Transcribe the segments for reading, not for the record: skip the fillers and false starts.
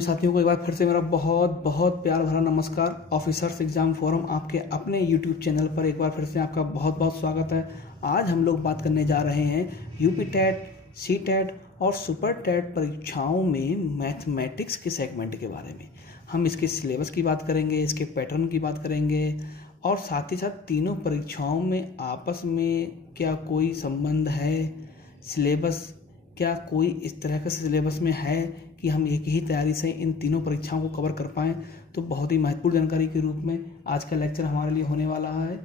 सभी साथियों को एक बार फिर से मेरा बहुत बहुत प्यार भरा नमस्कार। ऑफिसर्स एग्जाम फोरम आपके अपने यूट्यूब चैनल पर एक बार फिर से आपका बहुत बहुत स्वागत है। आज हम लोग बात करने जा रहे हैं यूपी टेट, सी टेट और सुपर टेट परीक्षाओं में मैथमेटिक्स के सेगमेंट के बारे में। हम इसके सिलेबस की बात करेंगे, इसके पैटर्न की बात करेंगे और साथ ही साथ तीनों परीक्षाओं में आपस में क्या कोई संबंध है, सिलेबस क्या कोई इस तरह का सिलेबस में है कि हम एक ही तैयारी से इन तीनों परीक्षाओं को कवर कर पाएँ। तो बहुत ही महत्वपूर्ण जानकारी के रूप में आज का लेक्चर हमारे लिए होने वाला है।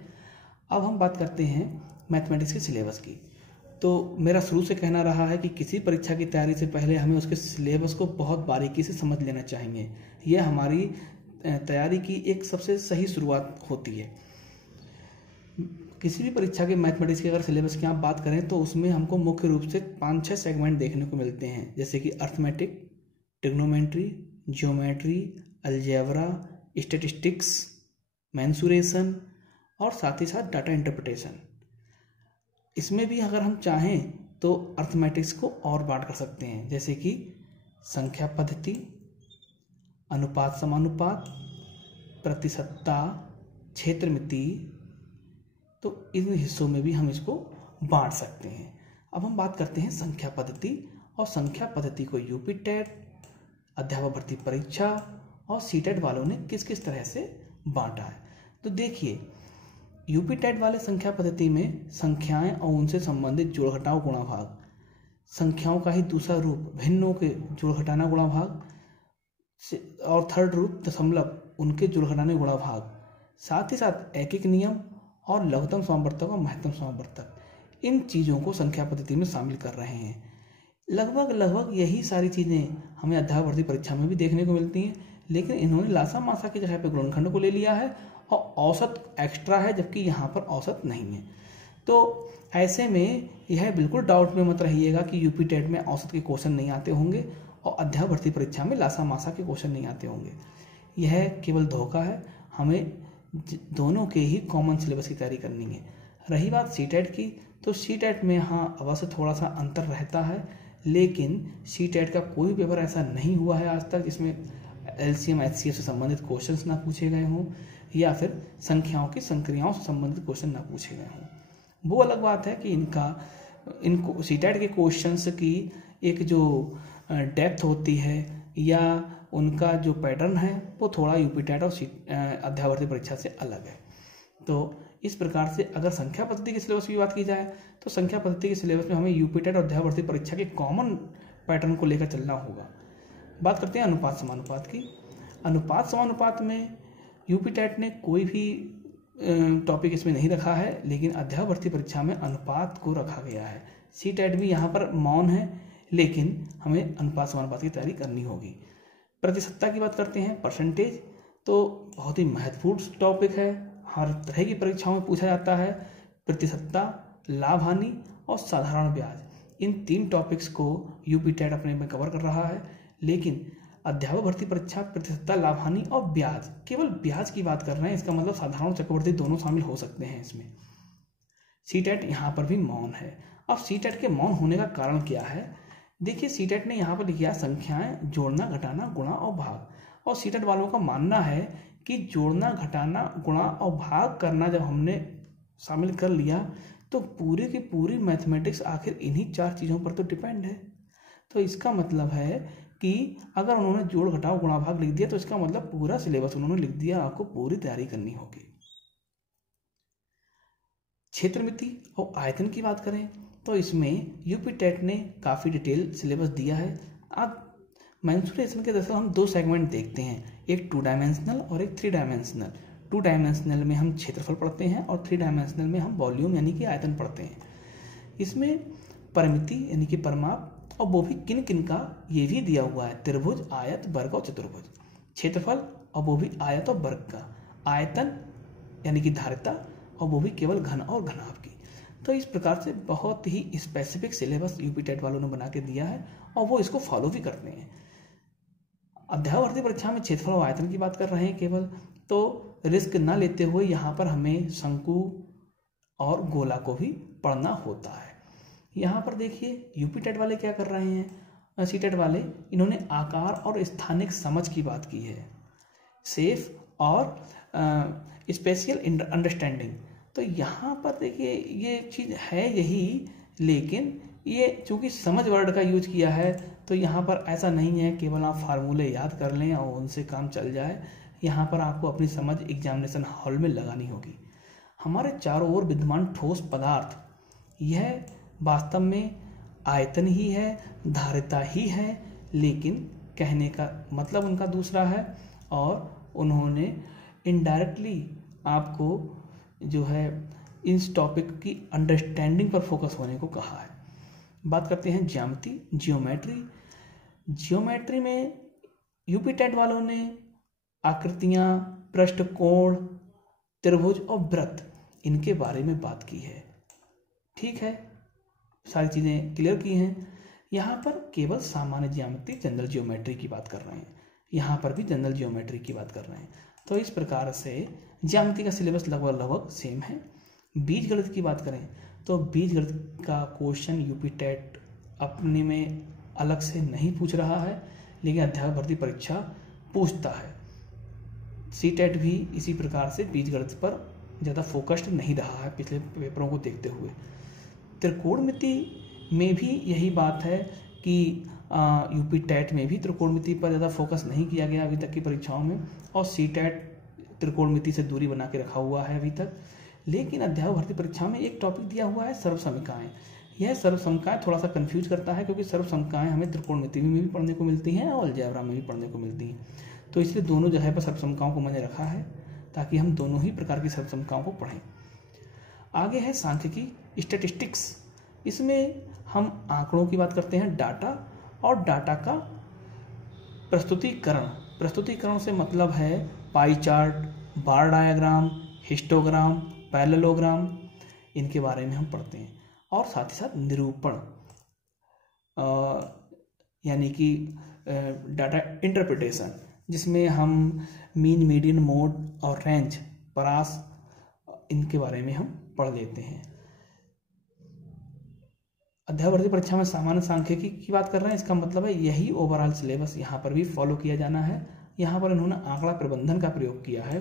अब हम बात करते हैं मैथमेटिक्स के सिलेबस की। तो मेरा शुरू से कहना रहा है कि किसी परीक्षा की तैयारी से पहले हमें उसके सिलेबस को बहुत बारीकी से समझ लेना चाहिए। यह हमारी तैयारी की एक सबसे सही शुरुआत होती है। किसी भी परीक्षा के मैथमेटिक्स के अगर सिलेबस की आप बात करें तो उसमें हमको मुख्य रूप से 5-6 सेगमेंट देखने को मिलते हैं, जैसे कि arithmetic, trigonometry, geometry, algebra, statistics, mensuration और साथ ही साथ डाटा इंटरप्रिटेशन। इसमें भी अगर हम चाहें तो अर्थमेटिक्स को और बांट कर सकते हैं, जैसे कि संख्या पद्धति, अनुपात समानुपात, प्रतिशतता, क्षेत्रमिति। तो इन हिस्सों में भी हम इसको बांट सकते हैं। अब हम बात करते हैं संख्या पद्धति, और संख्या पद्धति को यूपी टेट, अध्यापक भर्ती परीक्षा और सी टेट वालों ने किस किस तरह से बांटा है। तो देखिए, यूपी टेट वाले संख्या पद्धति में संख्याएं और उनसे संबंधित जोड़ घटाव गुणा भाग, संख्याओं का ही दूसरा रूप भिन्नों के जोड़ घटाना गुणा भाग, और थर्ड रूप दशमलव उनके जोड़ घटाने गुणा भाग, साथ ही साथ एकिक नियम और लघुत्तम समावर्तक और महत्तम समावर्तक, इन चीज़ों को संख्या पद्धति में शामिल कर रहे हैं। लगभग यही सारी चीज़ें हमें अध्यापक भर्ती परीक्षा में भी देखने को मिलती हैं, लेकिन इन्होंने लासा मासा की जगह पर गुणनखंड को ले लिया है और औसत एक्स्ट्रा है, जबकि यहाँ पर औसत नहीं है। तो ऐसे में यह बिल्कुल डाउट में मत रहिएगा कि यूपी टेट में औसत के क्वेश्चन नहीं आते होंगे और अध्यापक भर्ती परीक्षा में लासा मासा के क्वेश्चन नहीं आते होंगे। यह केवल धोखा है। हमें दोनों के ही कॉमन सिलेबस की तैयारी करनी है। रही बात सी टेट की, तो सी टेट में हाँ अवश्य थोड़ा सा अंतर रहता है, लेकिन सी टेट का कोई पेपर ऐसा नहीं हुआ है आज तक जिसमें एलसीएम एचसीएफ से संबंधित क्वेश्चंस ना पूछे गए हों या फिर संख्याओं की संक्रियाओं से संबंधित क्वेश्चन ना पूछे गए हों। वो अलग बात है कि इनको सी टेट के क्वेश्चंस की एक जो डेप्थ होती है या उनका जो पैटर्न है वो थोड़ा यूपी टेट और अध्यापक भर्ती परीक्षा से अलग है। तो इस प्रकार से अगर संख्या पद्धति के सिलेबस की बात की जाए तो संख्या पद्धति के सिलेबस में हमें यूपी टेट और अध्यापक भर्ती परीक्षा के कॉमन पैटर्न को लेकर चलना होगा। बात करते हैं अनुपात समानुपात की। अनुपात समानुपात में यूपी टेट ने कोई भी टॉपिक इसमें नहीं रखा है, लेकिन अध्यापक भर्ती परीक्षा में अनुपात को रखा गया है। सी टेट भी यहाँ पर मौन है, लेकिन हमें अनुपात समानुपात की तैयारी करनी होगी। प्रतिशतता की बात करते हैं, परसेंटेज, तो बहुत ही महत्वपूर्ण टॉपिक है, हर तरह की परीक्षाओं में पूछा जाता है। प्रतिशतता, लाभ हानि और साधारण ब्याज, इन 3 टॉपिक्स को यूपी टेट अपने में कवर कर रहा है, लेकिन अध्यापक भर्ती परीक्षा प्रतिशतता, लाभ हानि और ब्याज, केवल ब्याज की बात कर रहे हैं। इसका मतलब साधारण चक्रवृद्धि दोनों शामिल हो सकते हैं इसमें। सी टेट यहाँ पर भी मौन है। अब सी टेट के मौन होने का कारण क्या है? देखिए, सी टेट ने यहाँ पर लिखा संख्याएं जोड़ना, घटाना, गुणा और भाग, और सी टेट वालों का मानना है कि जोड़ना, घटाना, गुणा और भाग करना जब हमने शामिल कर लिया तो पूरी की पूरी मैथमेटिक्स आखिर इन्हीं 4 चीज़ों पर तो डिपेंड है। तो इसका मतलब है कि अगर उन्होंने जोड़, घटाव, गुणा, भाग लिख दिया तो इसका मतलब पूरा सिलेबस उन्होंने लिख दिया, आपको पूरी तैयारी करनी होगी। क्षेत्रमिति और आयतन की बात करें तो इसमें यूपी टेट ने काफ़ी डिटेल सिलेबस दिया है। अब मेंसुरेशन के दरअसल हम 2 सेगमेंट देखते हैं, एक 2 डायमेंशनल और एक 3 डायमेंशनल। 2 डायमेंशनल में हम क्षेत्रफल पढ़ते हैं और 3 डायमेंशनल में हम वॉल्यूम यानी कि आयतन पढ़ते हैं। इसमें परिमिति यानी कि परिमाप, और वो भी किन किन का ये भी दिया हुआ है, त्रिभुज, आयत, वर्ग और चतुर्भुज। क्षेत्रफल और वो भी आयत और वर्ग का, आयतन यानी कि धारिता, और वो भी केवल घन और घनाभ की। तो इस प्रकार से बहुत ही स्पेसिफिक सिलेबस यूपी टेट वालों ने बना के दिया है और वो इसको फॉलो भी करते हैं। अध्यापक भर्ती परीक्षा में क्षेत्रफल और आयतन की बात कर रहे हैं केवल, तो रिस्क न लेते हुए यहाँ पर हमें शंकु और गोला को भी पढ़ना होता है। यहाँ पर देखिए यूपी टेट वाले क्या कर रहे हैं, सीटेट वाले, इन्होंने आकार और स्थानिक समझ की बात की है, सेफ और स्पेशियल अंडरस्टैंडिंग। तो यहाँ पर देखिए ये चीज़ है यही, लेकिन ये चूँकि समझ वर्ड का यूज किया है तो यहाँ पर ऐसा नहीं है केवल आप फार्मूले याद कर लें और उनसे काम चल जाए। यहाँ पर आपको अपनी समझ एग्जामिनेशन हॉल में लगानी होगी। हमारे चारों ओर विद्यमान ठोस पदार्थ, यह वास्तव में आयतन ही है, धारिता ही है, लेकिन कहने का मतलब उनका दूसरा है। और उन्होंने इनडायरेक्टली आपको जो है इस टॉपिक की अंडरस्टैंडिंग पर फोकस होने को कहा है। बात करते हैं ज्यामिति, जियोमेट्री। जियोमेट्री में यूपी टेट वालों ने आकृतियाँ, पृष्ठकोण, त्रिभुज और वृत्त, इनके बारे में बात की है। ठीक है, सारी चीज़ें क्लियर की हैं। यहाँ पर केवल सामान्य ज्यामिति, जनरल जियोमेट्री की बात कर रहे हैं। यहाँ पर भी जनरल जियोमेट्री की बात कर रहे हैं। तो इस प्रकार से ज्यामिति का सिलेबस लगभग सेम है। बीजगणित की बात करें तो बीजगणित का क्वेश्चन यूपी टेट अपने में अलग से नहीं पूछ रहा है, लेकिन अध्यापक भर्ती परीक्षा पूछता है। सीटेट भी इसी प्रकार से बीजगणित पर ज़्यादा फोकस्ड नहीं रहा है पिछले पेपरों को देखते हुए। त्रिकोणमिति में भी यही बात है कि यूपी टेट में भी त्रिकोणमिति पर ज़्यादा फोकस नहीं किया गया अभी तक की परीक्षाओं में, और सीटेट त्रिकोणमिति से दूरी बना के रखा हुआ है अभी तक। लेकिन अध्यापक भर्ती परीक्षा में एक टॉपिक दिया हुआ है सर्वसमीकाएँ। यह सर्वसमीकाएँ थोड़ा सा कंफ्यूज करता है, क्योंकि सर्वसमीकाएँ हमें त्रिकोणमिति में भी पढ़ने को मिलती हैं और अलजेब्रा में भी पढ़ने को मिलती हैं। तो इसलिए दोनों जगह पर सर्वसमीकाओं को मैंने रखा है ताकि हम दोनों ही प्रकार की सर्वसमीकाओं को पढ़ें। आगे है सांख्यिकी, स्टैटिस्टिक्स। इसमें हम आंकड़ों की बात करते हैं, डाटा और डाटा का प्रस्तुतिकरण। प्रस्तुतिकरण से मतलब है पाई चार्ट, बार डायग्राम, हिस्टोग्राम, पैरेललोग्राम, इनके बारे में हम पढ़ते हैं। और साथ ही साथ निरूपण, यानी कि डाटा इंटरप्रिटेशन, जिसमें हम मीन, मीडियन, मोड और रेंज, परास, इनके बारे में हम पढ़ लेते हैं। अध्यापक भर्ती परीक्षा में सामान्य सांख्यिकी की बात कर रहे हैं, इसका मतलब है यही ओवरऑल सिलेबस यहाँ पर भी फॉलो किया जाना है। यहाँ पर इन्होंने आंकड़ा प्रबंधन का प्रयोग किया है।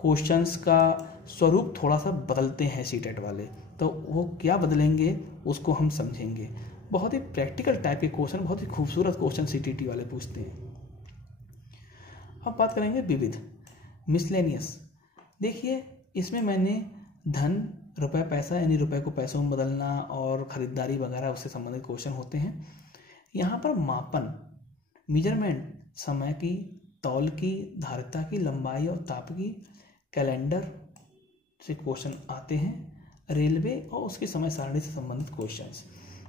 क्वेश्चंस का स्वरूप थोड़ा सा बदलते हैं सीटेट वाले, तो वो क्या बदलेंगे उसको हम समझेंगे। बहुत ही प्रैक्टिकल टाइप के क्वेश्चन, बहुत ही खूबसूरत क्वेश्चन सीटीटी वाले पूछते हैं। अब बात करेंगे विविध, मिसलेनियस। देखिए इसमें मैंने धन, रुपए, पैसा, यानी रुपए को पैसों में बदलना और खरीदारी वगैरह उससे संबंधित क्वेश्चन होते हैं। यहाँ पर मापन, मेजरमेंट, समय की, तौल की, धारिता की, लंबाई और ताप की, कैलेंडर से क्वेश्चन आते हैं। रेलवे और उसकी समय सारणी से संबंधित क्वेश्चंस,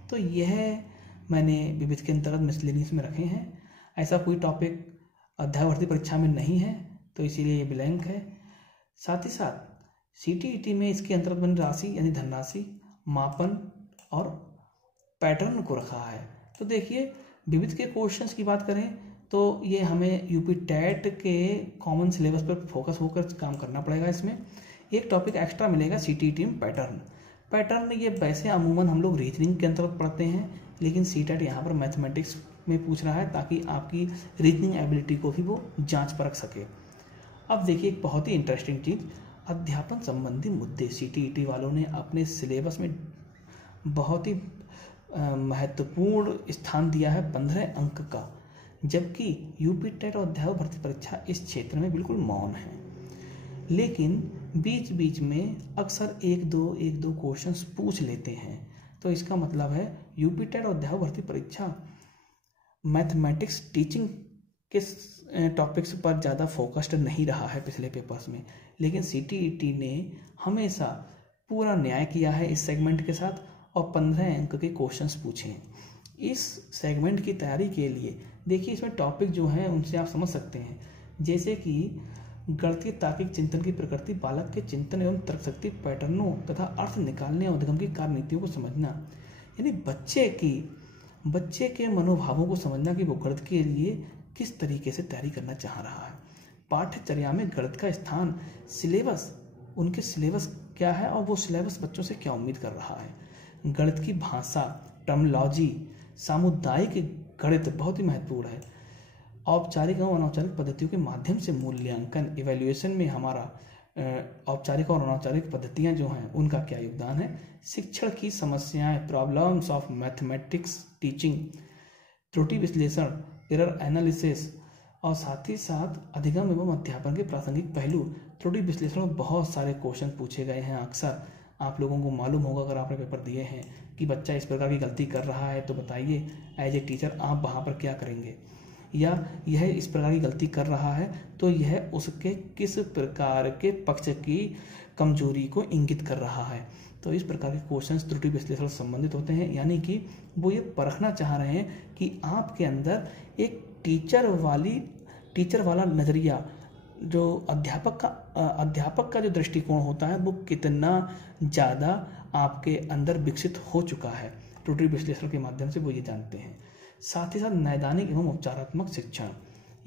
तो यह मैंने विविध के अंतर्गत मिसलेनियस में रखे हैं। ऐसा कोई टॉपिक अध्यापक भर्ती परीक्षा में नहीं है, तो इसीलिए ये ब्लैंक है। साथ ही साथ सीटीईटी में इसके अंतर्गत बनी राशि यानी धनराशि, मापन और पैटर्न को रखा है। तो देखिए विविध के क्वेश्चंस की बात करें तो ये हमें यूपी टेट के कॉमन सिलेबस पर फोकस होकर काम करना पड़ेगा। इसमें एक टॉपिक एक्स्ट्रा मिलेगा सीटीईटी में, पैटर्न ये वैसे अमूमन हम लोग रीजनिंग के अंतर्गत पढ़ते हैं, लेकिन सीटेट यहाँ पर मैथमेटिक्स में पूछ रहा है ताकि आपकी रीजनिंग एबिलिटी को भी वो जांच परख सके। अब देखिए एक बहुत ही इंटरेस्टिंग चीज़, अध्यापन संबंधी मुद्दे। सीटीईटी वालों ने अपने सिलेबस में बहुत ही महत्वपूर्ण स्थान दिया है 15 अंक का, जबकि यूपी टेट और अध्यापक भर्ती परीक्षा इस क्षेत्र में बिल्कुल मौन है। लेकिन बीच बीच में अक्सर एक दो क्वेश्चंस पूछ लेते हैं। तो इसका मतलब है यूपी टेट और अध्यापक भर्ती परीक्षा मैथमेटिक्स टीचिंग के टॉपिक्स पर ज़्यादा फोकस्ड नहीं रहा है पिछले पेपर्स में, लेकिन सीटीईटी ने हमेशा पूरा न्याय किया है इस सेगमेंट के साथ और 15 अंक के क्वेश्चंस पूछे हैं। इस सेगमेंट की तैयारी के लिए देखिए इसमें टॉपिक जो हैं उनसे आप समझ सकते हैं, जैसे कि गणितीय तार्किक चिंतन की प्रकृति, बालक के चिंतन एवं तर्कशक्ति, पैटर्नों तथा अर्थ निकालने और अधिगम की कार्य नीतियों को समझना, यानी बच्चे के मनोभावों को समझना कि वो गणित के लिए किस तरीके से तैयारी करना चाह रहा है। पाठ्यचर्या में गणित का स्थान, सिलेबस, उनके सिलेबस क्या है और वो सिलेबस बच्चों से क्या उम्मीद कर रहा है। गणित की भाषा, टर्मिनोलॉजी, सामुदायिक गणित बहुत ही महत्वपूर्ण है। औपचारिक एवं अनौपचारिक पद्धतियों के माध्यम से मूल्यांकन इवैल्यूएशन में हमारा औपचारिक और अनौपचारिक पद्धतियां जो हैं उनका क्या योगदान है। शिक्षण की समस्याएं, प्रॉब्लम्स ऑफ मैथमेटिक्स टीचिंग, त्रुटि विश्लेषण, एरर एनालिसिस, और साथ ही साथ अधिगम एवं अध्यापन के प्रासंगिक पहलू। त्रुटि विश्लेषण में बहुत सारे क्वेश्चन पूछे गए हैं। अक्सर आप लोगों को मालूम होगा, अगर आपने पेपर दिए हैं, कि बच्चा इस प्रकार की गलती कर रहा है तो बताइए एज ए टीचर आप वहाँ पर क्या करेंगे, या यह इस प्रकार की गलती कर रहा है तो यह उसके किस प्रकार के पक्ष की कमजोरी को इंगित कर रहा है। तो इस प्रकार के क्वेश्चंस त्रुटि विश्लेषण से संबंधित होते हैं, यानी कि वो ये परखना चाह रहे हैं कि आपके अंदर एक टीचर वाला नज़रिया, जो अध्यापक का जो दृष्टिकोण होता है वो कितना ज़्यादा आपके अंदर विकसित हो चुका है। त्रुटि विश्लेषण के माध्यम से वो ये जानते हैं। साथ ही साथ नैदानिक एवं उपचारात्मक शिक्षण,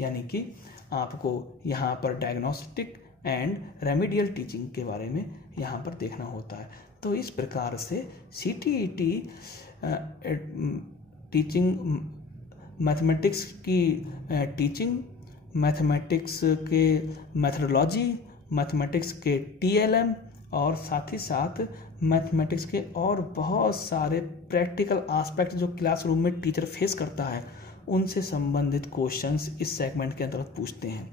यानी कि आपको यहाँ पर डायग्नोस्टिक एंड रेमेडियल टीचिंग के बारे में यहाँ पर देखना होता है। तो इस प्रकार से CTET टीचिंग, मैथमेटिक्स की टीचिंग, मैथमेटिक्स के मैथडोलॉजी, मैथमेटिक्स के TLM, और साथ ही साथ मैथमेटिक्स के और बहुत सारे प्रैक्टिकल एस्पेक्ट जो क्लासरूम में टीचर फेस करता है, उनसे संबंधित क्वेश्चंस इस सेगमेंट के अंतर्गत पूछते हैं।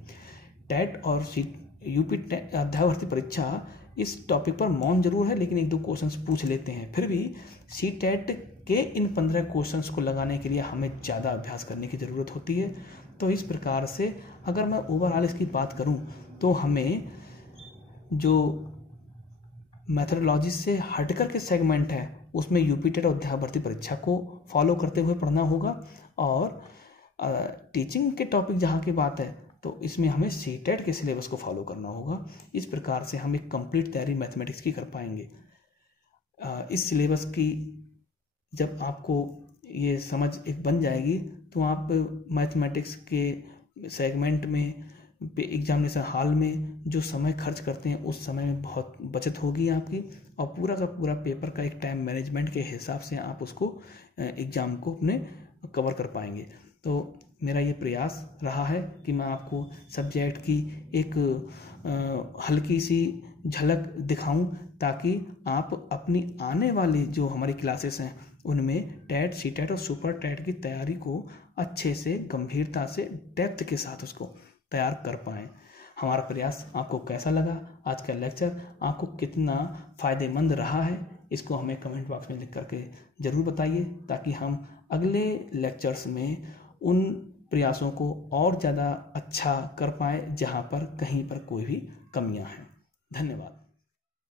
टेट और यूपी अध्यापक भर्ती परीक्षा इस टॉपिक पर मौन जरूर है, लेकिन 1-2 क्वेश्चंस पूछ लेते हैं। फिर भी CTET के इन 15 क्वेश्चंस को लगाने के लिए हमें ज़्यादा अभ्यास करने की ज़रूरत होती है। तो इस प्रकार से अगर मैं ओवरऑल इसकी बात करूं तो हमें जो मैथडोलॉजी से हटकर के सेगमेंट है उसमें यूपी टेट और अध्यापक भर्ती परीक्षा को फॉलो करते हुए पढ़ना होगा, और टीचिंग के टॉपिक जहाँ की बात है तो इसमें हमें CTET के सिलेबस को फॉलो करना होगा। इस प्रकार से हम एक कंप्लीट तैयारी मैथमेटिक्स की कर पाएंगे। इस सिलेबस की जब आपको ये समझ एक बन जाएगी तो आप मैथमेटिक्स के सेगमेंट में एग्जामिनेशन हॉल में जो समय खर्च करते हैं उस समय में बहुत बचत होगी आपकी, और पूरा का पूरा पेपर का एक टाइम मैनेजमेंट के हिसाब से आप उसको एग्ज़ाम को अपने कवर कर पाएंगे। तो मेरा ये प्रयास रहा है कि मैं आपको सब्जेक्ट की एक हल्की सी झलक दिखाऊं, ताकि आप अपनी आने वाली जो हमारी क्लासेस हैं उनमें टेट, CTET और सुपर टेट की तैयारी को अच्छे से, गंभीरता से, डेप्थ के साथ उसको तैयार कर पाएँ। हमारा प्रयास आपको कैसा लगा, आज का लेक्चर आपको कितना फ़ायदेमंद रहा है, इसको हमें कमेंट बॉक्स में लिख करके ज़रूर बताइए, ताकि हम अगले लेक्चर्स में उन प्रयासों को और ज़्यादा अच्छा कर पाएँ जहाँ पर कहीं पर कोई भी कमियाँ हैं। धन्यवाद।